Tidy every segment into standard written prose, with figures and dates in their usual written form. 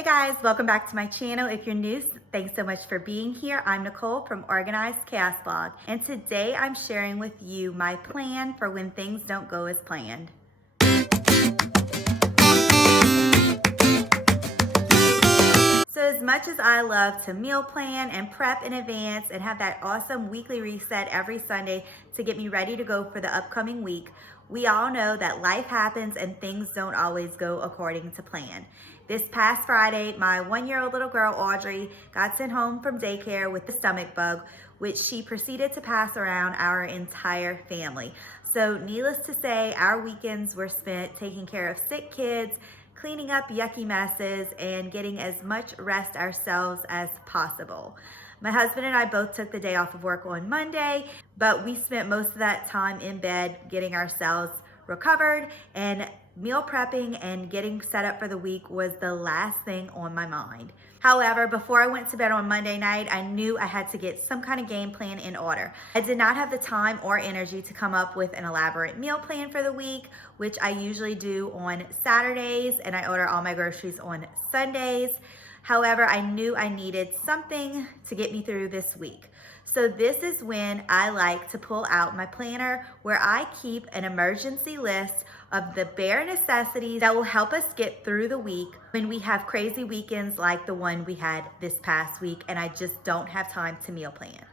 Hey guys, welcome back to my channel. If you're new, thanks so much for being here. I'm Nicole from Organized Chaos Blog, and today I'm sharing with you my plan for when things don't go as planned. So as much as I love to meal plan and prep in advance and have that awesome weekly reset every Sunday to get me ready to go for the upcoming week, we all know that life happens and things don't always go according to plan. This past Friday, my 1-year-old little girl, Audrey, got sent home from daycare with the stomach bug, which she proceeded to pass around our entire family. So needless to say, our weekends were spent taking care of sick kids, cleaning up yucky messes, and getting as much rest ourselves as possible. My husband and I both took the day off of work on Monday, but we spent most of that time in bed getting ourselves recovered, and meal prepping and getting set up for the week was the last thing on my mind. However, before I went to bed on Monday night, I knew I had to get some kind of game plan in order. I did not have the time or energy to come up with an elaborate meal plan for the week, which I usually do on Saturdays, and I order all my groceries on Sundays. However, I knew I needed something to get me through this week. So this is when I like to pull out my planner, where I keep an emergency list of the bare necessities that will help us get through the week when we have crazy weekends like the one we had this past week and I just don't have time to meal plan.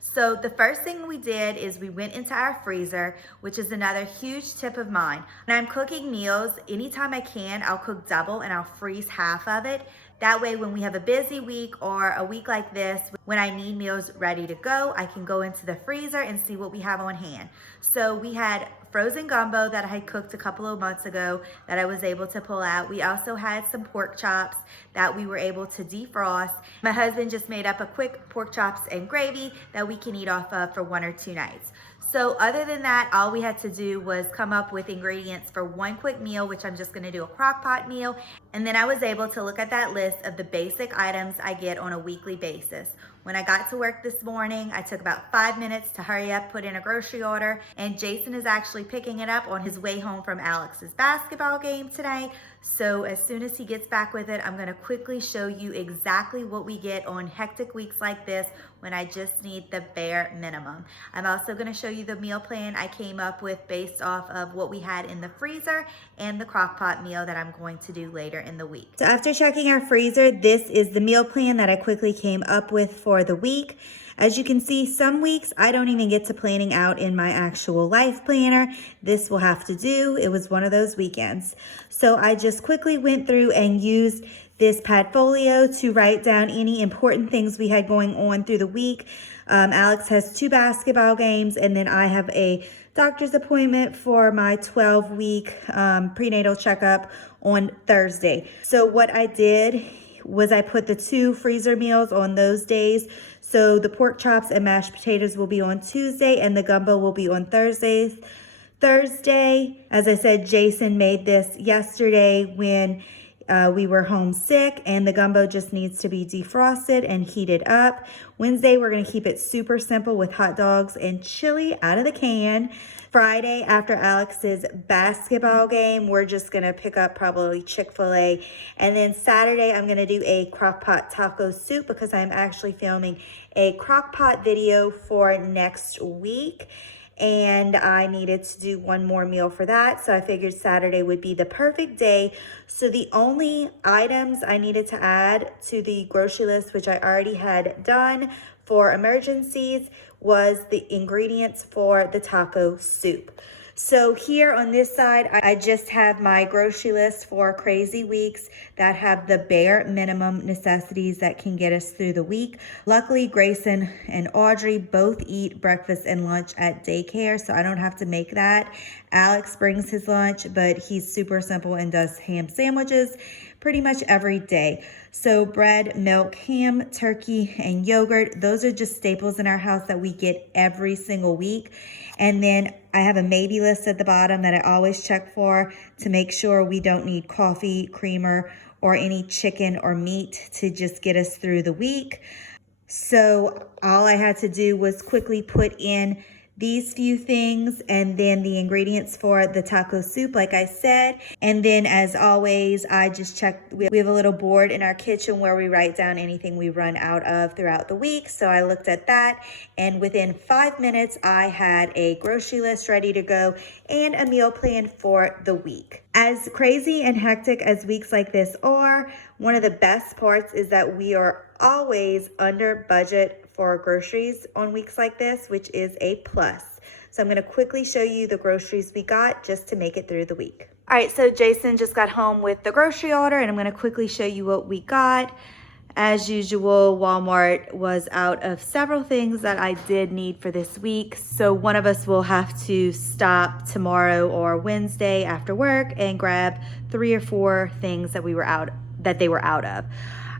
So the first thing we did is we went into our freezer, which is another huge tip of mine. When I'm cooking meals, anytime I can, I'll cook double and I'll freeze half of it. That way, when we have a busy week or a week like this, when I need meals ready to go, I can go into the freezer and see what we have on hand. So we had frozen gumbo that I had cooked a couple of months ago that I was able to pull out. We also had some pork chops that we were able to defrost. My husband just made up a quick pork chops and gravy that we can eat off of for 1 or 2 nights. So other than that, all we had to do was come up with ingredients for one quick meal, which I'm just gonna do a crock pot meal. And then I was able to look at that list of the basic items I get on a weekly basis. When I got to work this morning, I took about 5 minutes to hurry up, put in a grocery order, and Jason is actually picking it up on his way home from Alex's basketball game tonight. So as soon as he gets back with it, I'm gonna quickly show you exactly what we get on hectic weeks like this when I just need the bare minimum. I'm also gonna show you the meal plan I came up with based off of what we had in the freezer and the crock pot meal that I'm going to do later in the week. So after checking our freezer, this is the meal plan that I quickly came up with for the week. As you can see, some weeks I don't even get to planning out in my actual life planner. This will have to do. It was one of those weekends. So I just quickly went through and used this Padfolio to write down any important things we had going on through the week. Alex has 2 basketball games, and then I have a doctor's appointment for my 12-week prenatal checkup on Thursday. So what I did was I put the 2 freezer meals on those days. So the pork chops and mashed potatoes will be on Tuesday and the gumbo will be on Thursday, as I said, Jason made this yesterday when we were homesick, and the gumbo just needs to be defrosted and heated up. Wednesday, we're gonna keep it super simple with hot dogs and chili out of the can. Friday, after Alex's basketball game, we're just gonna pick up probably Chick-fil-A. And then Saturday, I'm gonna do a crock pot taco soup because I'm actually filming a crock pot video for next week. And I needed to do one more meal for that. So I figured Saturday would be the perfect day. So the only items I needed to add to the grocery list, which I already had done for emergencies, was the ingredients for the taco soup. So here on this side, I just have my grocery list for crazy weeks that have the bare minimum necessities that can get us through the week. Luckily, Grayson and Audrey both eat breakfast and lunch at daycare, so I don't have to make that. Alex brings his lunch, but he's super simple and does ham sandwiches pretty much every day. So bread, milk, ham, turkey, and yogurt, those are just staples in our house that we get every single week. And then I have a maybe list at the bottom that I always check for to make sure we don't need coffee, creamer, or any chicken or meat to just get us through the week. So all I had to do was quickly put in these few things, and then the ingredients for the taco soup, like I said. And then as always, I just checked, we have a little board in our kitchen where we write down anything we run out of throughout the week. So I looked at that, and within 5 minutes, I had a grocery list ready to go and a meal plan for the week. As crazy and hectic as weeks like this are, one of the best parts is that we are always under budget for groceries on weeks like this, which is a plus. So I'm going to quickly show you the groceries we got just to make it through the week. All right, so Jason just got home with the grocery order, and I'm going to quickly show you what we got. As usual, Walmart was out of several things that I did need for this week. So one of us will have to stop tomorrow or Wednesday after work and grab 3 or 4 things that they were out of.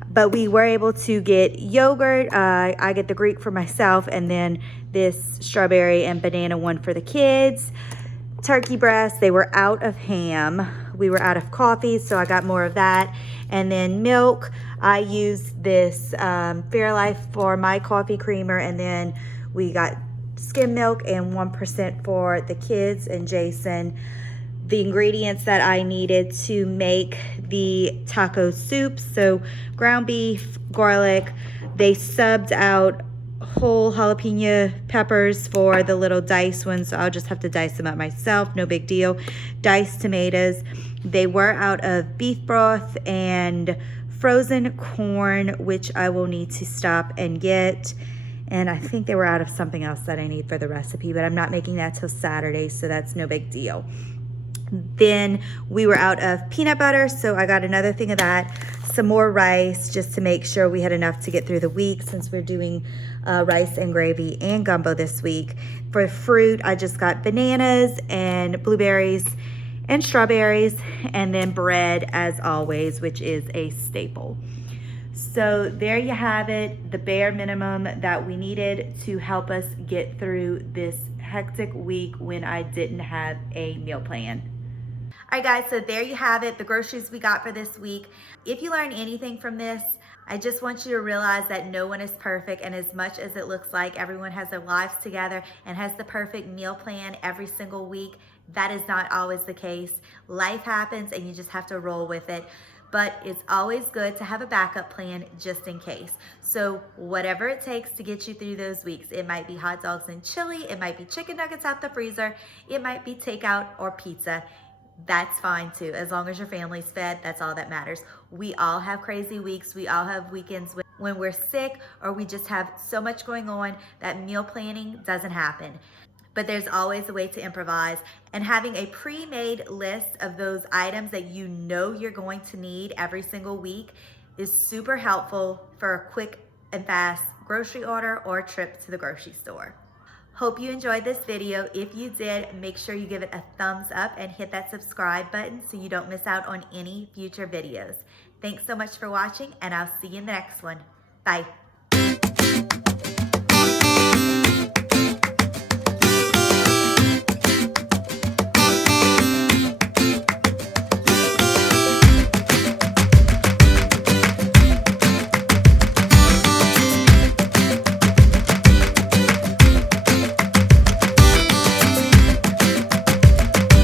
But we were able to get yogurt. I get the Greek for myself, and then this strawberry and banana one for the kids. Turkey breast, they were out of ham. We were out of coffee, so I got more of that. And then milk, I used this Fairlife for my coffee creamer, and then we got skim milk and 1% for the kids and Jason. The ingredients that I needed to make the taco soup, so ground beef, garlic. They subbed out whole jalapeno peppers for the little diced ones, so I'll just have to dice them up myself, no big deal. Diced tomatoes. They were out of beef broth and frozen corn, which I will need to stop and get. And I think they were out of something else that I need for the recipe, but I'm not making that till Saturday, so that's no big deal. Then we were out of peanut butter, so I got another thing of that. Some more rice, just to make sure we had enough to get through the week, since we're doing rice and gravy and gumbo this week. For fruit, I just got bananas and blueberries and strawberries, and then bread as always, which is a staple. So there you have it, the bare minimum that we needed to help us get through this hectic week when I didn't have a meal plan. All right, guys, so there you have it, the groceries we got for this week. If you learned anything from this, I just want you to realize that no one is perfect, and as much as it looks like everyone has their lives together and has the perfect meal plan every single week, that is not always the case. Life happens and you just have to roll with it. But it's always good to have a backup plan just in case. So whatever it takes to get you through those weeks, it might be hot dogs and chili, it might be chicken nuggets out the freezer, it might be takeout or pizza. That's fine too. As long as your family's fed, that's all that matters. We all have crazy weeks. We all have weekends when we're sick, or we just have so much going on that meal planning doesn't happen. But there's always a way to improvise, and having a pre-made list of those items that you know you're going to need every single week is super helpful for a quick and fast grocery order or trip to the grocery store. Hope you enjoyed this video. If you did, make sure you give it a thumbs up and hit that subscribe button so you don't miss out on any future videos. Thanks so much for watching, and I'll see you in the next one. Bye.